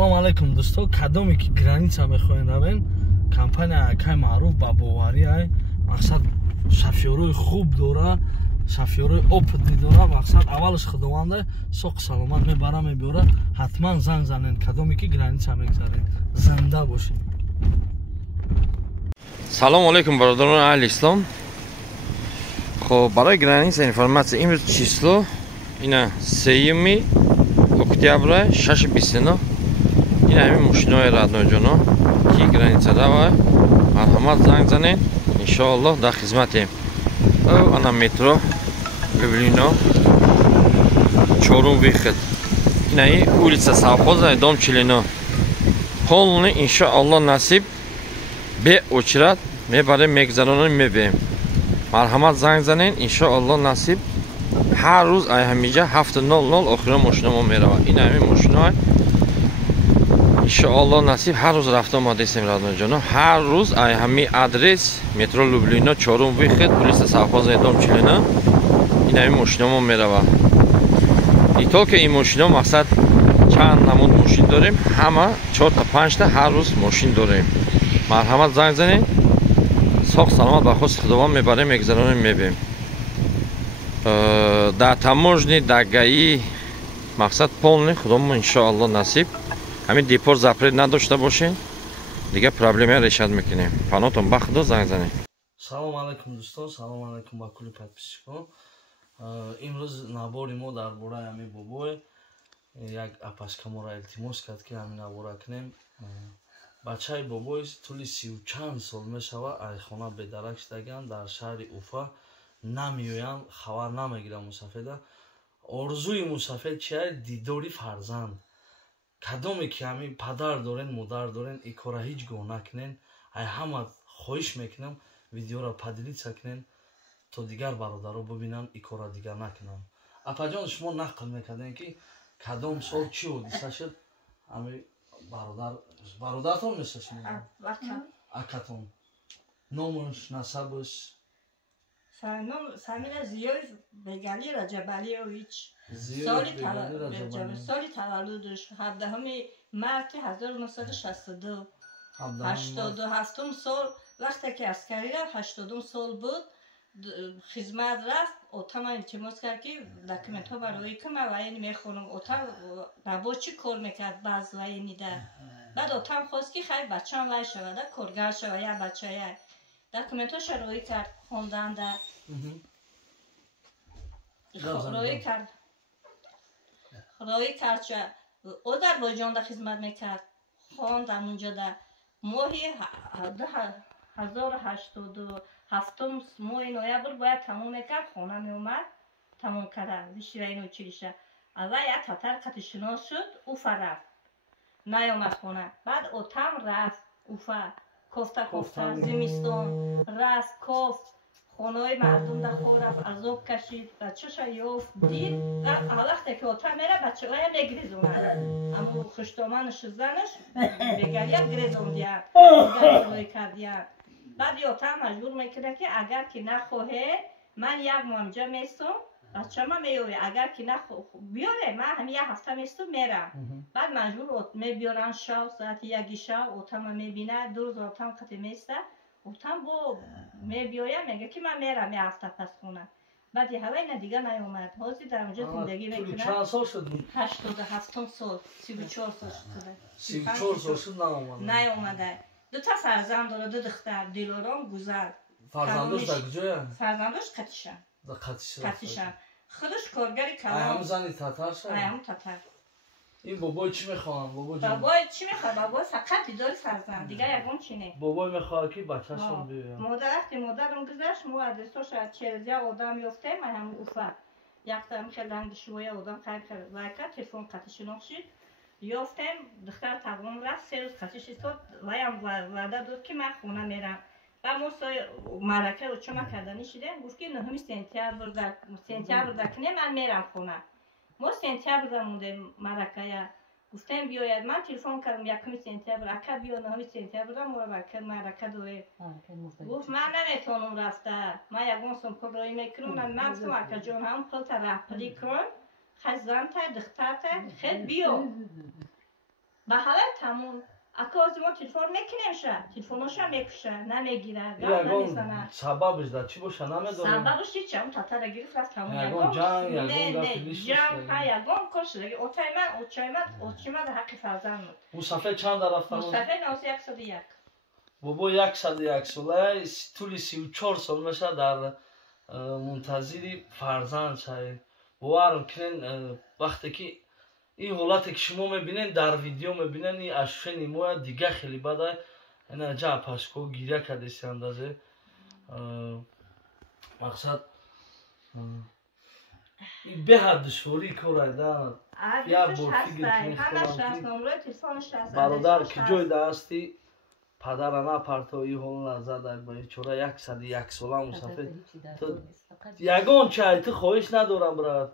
Салом алейкум дӯсто. Кадоме ки граница мехоҳем равем, компания акай маъруф ба боварӣ ай, мақсад шофёрои хуб дора, шофёрои опытни дора, мақсад аввалаш худованда соқ саломат мебара мебиёра. Ҳатман занг занед, кадоме ки граница мегзаред, занда бошед. Салом алейкум бародарони аҳли ислом. Хоб барои граница информация имрӯз число ина 3 октябра 6:29. Ина ҳамин мошинои радноҷоно ки граница рава марҳамат занг занед, иншоаллоҳ дар хизматем. Ана метро Люблино 4 выход. Ина и улица Совхоза, дом Челино. Полный иншоаллоh насиб бе очрат мебарем, мегзаронем, мебем. Марҳамат занг занед, иншоаллоh насиб. Ҳар рӯз ай ҳамиҷа 7:00 охира мошинамо мерава. Ина ҳамин мошинои иншоаллоh насиб ҳар рӯз рафта омадесем радноҷоно. Ҳар рӯз ай ҳами адрес метро Люблино 4 выход, улица Совхоза, дом Челино. Ина ҳамин мошинамо мерава. И только ин мошино мақсад чанд намуд мошин дорем, ҳама 4 та 5 та ҳар рӯз мошин дорем. Марҳамат занг занед, соқ саломат ба хоси худованд мебарем, мегзаронем, мебем. Дар таможни, дар гаи мақсад полный худомон иншоаллоh насиб. Ҳамин депор запрет надошта бошен, дига проблема решат мекунем. Панотон ба худо занг занед. Салом алейкум дӯстон, салом алейкум ба кулли подписчикон. Имрӯз набори мо дар бораи ҳамин бобой як апашкамора илтимос кард ки ҳамин набора кунем. Бачаи бобой тӯли 30 чанд сол мешава айхона бедарак шудаган дар шаҳри Уфа. Намеоянд, хабар намегирам мусафеда. Орзуи мусафед чиаст? Дидори фарзанд. Кадоме ки ҳамин падар дорен, модар дорен, ин кора ҳеҷ гоҳ накунен. Ай ҳама хоҳиш мекунам видеора падилица кунен, то дигар бародаро бибинанд, ин кора дигар накунанд. Апаҷон, шумо нақл мекардем ки кадом сол чӣ ҳодиса шуд? Ҳамин бародаратон места шумо? Акатон. Номаш, насабаш? Самира Зиёев Бегали Раҷабалиёвич. Соли таваллудаш 17 марти 1962. 87 сол вақте ки аскарӣ рафт, 80 сол буд, хизмат рафт. Отама илтимос кард ки документҳо барои кама ваен мехонам. Отам рабо чӣ кор мекард баъз ваенида. Баъд отам хост ки хай бачаам вай шавада, коргар шава, я бачая. Документҳоша роӣ кард, хонданда. роӣ кард ша о дар Боҷонда хизмат мекард, хондам унҷода. моҳи 1087 моҳи ноябр бояд тамом мекард, хона меомад, тамом карда вишиваини училиша. Аввал як татар қатишинос шуд, Уфа рафт, наёмад хона. Баъд отам рафт Уфа, кофта зимистон рафт, кофт, хонаи мардум да хо рафт, азоб кашид, бачаша ёфт, дид. вақте ки отам мера, бачаҳоя мегрезонад. Аммо хуштоманаш занаш бегалия грезондияд, роӣ кардияд. баъди отам маҷбур мекард ки агар ки нахоҳе, ман як моҳамҷа местом, бачама меёве, агар ки биёре, ман ҳамин як ҳафта местом мерам. баъд маҷбур мебиёранд шав, соати 1 шав, отама мебинад, 2 рӯз отам қати места. Отам бо мебиёя, мега ки ман мерам як ҳафта пас хона. баъди ҳава ина дига наёмад. ҳозир дар онҷо зиндагӣ мекунад. Чанд сол шуд? 87 сол, 34 сол шуд. 34 сол шуд наёмада. 2 та фарзанд дорад, 2 духтар, Дилором, Гузар. Фарзандош дар куҷоя? Фарзандош Қатиша. Қатиша. худаш коргари калон. Ҳамун зани татар шуд? ҳамун татар. ин бобой чӣ мехоҳанд? бобой чӣ мехоҳад? бобой фақат дидори фарзанд, дигар ягон чӣ не. бобой мехоҳад ки бачашон биёяд. модар вақти модарам гузашт, мо адресоша через як одам ёфтем, ҳамун Уфа. яктам хеле ранги шувоя одам қайд вай кард, телефон қатишинос шуд. ёфтем, духтар тавон рафт, 3 рӯз қатиш истод, ваям ваъда дод ки ман хона мерам. ва мо сои маърака учома карданӣ шудем, гуфт ки 9 сентябрда кунем, ман мерам хона. мо сентябрда мондем маъракая. гуфтем биёяд, ман телефон кардам 1 сентябр, ака биё 9 сентябрда мо маърака дорем. гуфт ман наметавонам рафта, ман ягон сом пул роӣ мекунам. ман гуфтам акаҷон, ҳамон пулта раҳпилӣ кун, хай зантай, духтартай, хел биё. به حالا تموم اکاز ما تلفن میکنیم شه تلفنش هم میکشه نمیگیره یگان سببش در چی باشه نمیدونم سببش چی چم تاتر گرفت از تموم یگان جنگ یگان نه گپلیش جنگ ها یگان کش دیگه اوچای من حق فرزند بود مصطفی چند رفتن مصطفی ناز 101 بابا 101 ساله طول 34 سال میشه در منتظری فرزند شد باور کنین وقتی که این حالتی که شما میبینین در ویدیو میبینین این اشوه نیموی دیگه خیلی بده این اجا پشکو گیره کدیسی اندازه مقصد این به حد دشوری کاره در یا بار فکر کنید برادر که جای دستی پدر انا پرتایی حال نزده باید چرا 101 ساله مصطفی یگان چای تو خواهش ندارم برات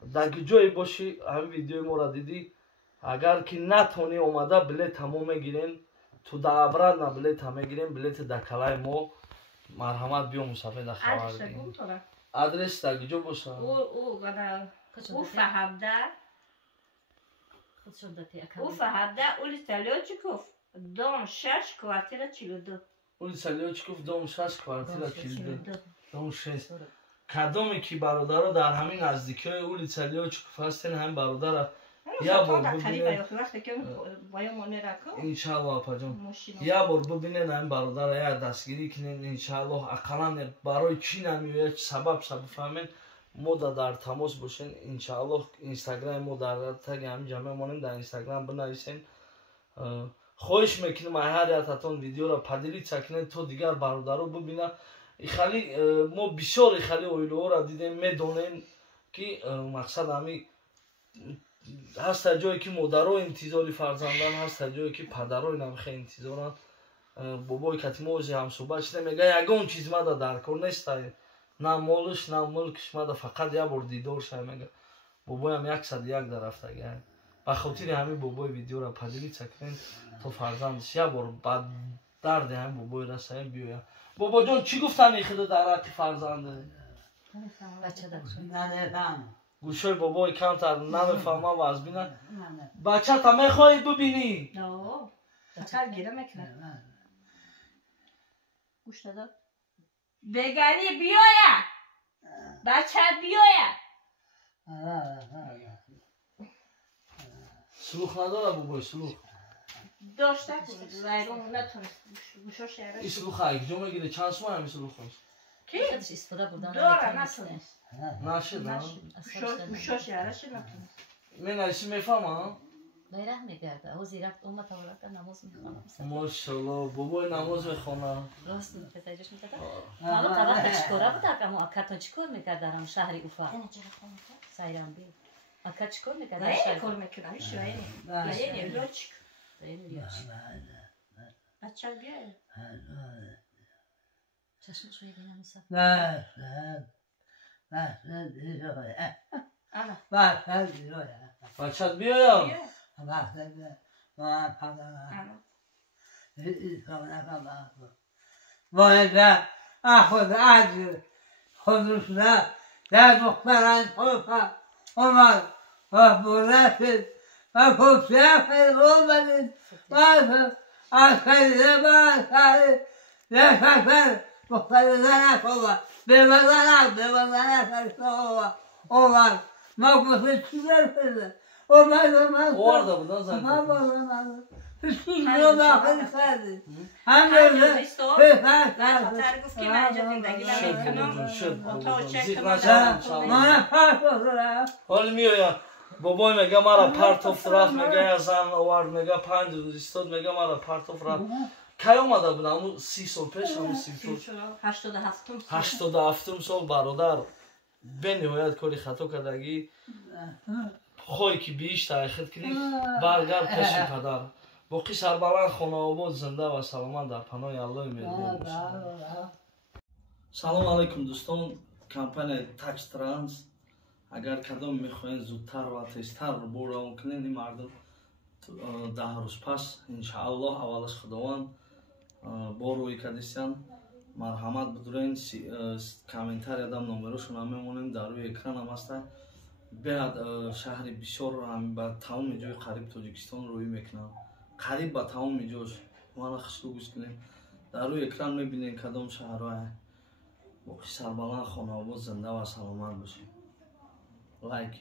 دیگه جای باشی همین ویدیو ما را دیدی اگر که نتونی اومده بلیت تمام میگیرین تو دعبران نه بلیت هم میگیرین بلیت دکلای ما مرحمت بیا مصطفی در خبر دیم آدرس دیگه جو باشه او فهمده او فهمده اولی سلیوچیکوف دوم 6 کوارتیر 42 اولی سلیوچیکوف دوم 6 کوارتیر 42 دوم 6 کدومی که برادرها در همین نزدیکی های اولی سلیوچیکوف هستین هم برادر یا بار ببینین انشاءالله اپا جان یا بار ببینین هم برادر یا دستگیری کنین انشاءالله اقلا برای چی نمیوید سبب فهمین ما در تماس باشین انشاءالله اینستاگرام ما در تگ همین جمعه مانیم در اینستاگرام بنویسین خواهش میکنیم هر یتتون ویدیو را پدیلی چکنین تو دیگر برادرها ببینن خیلی ما بسیار خیلی اویلوها را دیدیم میدونیم که مقصد همی هست جایی که مادرها انتظاری فرزندان هست جایی که پدرها نمیخواه انتظارن بابای کتی موزی هم صحبت شده میگه یگان چیز مده در کار نیست نه مالش نه ملکش مده فقط یه بار دیدار شد میگه بابای هم 101 در رفته گه به خاطر همین بابای ویدیو را پدیلی چکنین تو فرزندش یه بار بعد درد هم بابای رسه بیویا بابا جان چی گفتن ای خدا در حق فرزنده بچه گوشای بابای کمتر نمیفهمم و از بینن بچه تا میخوایی ببینی بچه گیره میکنه گوش داد بگنی بیایا بچه بیایا سلوخ نداره بابای سلوخ داشته کنید ویرون نتونست گوشاش یاره این سلوخ ها یک جو میگیره چند سواه همی سلوخ هست کی؟ داره نتونست نشد گوشاش یاره شد نتونست من ایسی میفهم بیره میگرده او زیرفت اومد تولد نماز میخوانم ماشالله بابای نماز میخونه راست پسرش میکرده حالا تا وقت چیکاره بود اما اکرتون چیکار میکرد درم شهر اوفا سایران بید اکر چیکار میکرد نه کار میکنم شاید نه لوچک بچه بیای چشمش روی بینم میسا بچت بیایم باید اخوز عجل خودش نه در دختران خوفا اومد و برسید و کفته خیلی اومدید و از خیلی برسید لفکر دختر زنک اومد ببزنک اومد ما گفته چی برسید اومد وارده بودن زن هیچی رو داخل کردی همه خاطر گفت که من اینجا زندگی نمیکنم تا چک من پرتو حال میایم بابای میگه مرا پرتوف رفت میگه زن آورد میگه 5 روز استاد میگه مرا پرتوف رفت کی اومده بودم اون 30 سال پیش همون 30 سال 87 سال برادر به نهایت کاری خطا کردگی خواهی که بیش تاخیر کنی برگرد پیش پدر باقی سربلند خانه آباد زنده و سلامت در پناه الله مهربان باشد. سلام علیکم دوستان کمپانی تاکس ترانس اگر کدام میخواین زودتر و تیزتر بوران کنین این مردم 10 روز پس انشاءالله اولش خداوند با روی کدیسیان مرحمت بدورین کامنتار یادم نمبرشون هم میمونیم در روی اکران هم هسته بعد شهر بسیار رو هم با تمام جای قریب تاجیکستان روی میکنم قریب با تمام جاش ما خشکو گوش کنیم در روی اکران میبینیم کدام شهرهای با سربلند خانواده زنده و سلامت باشیم لایک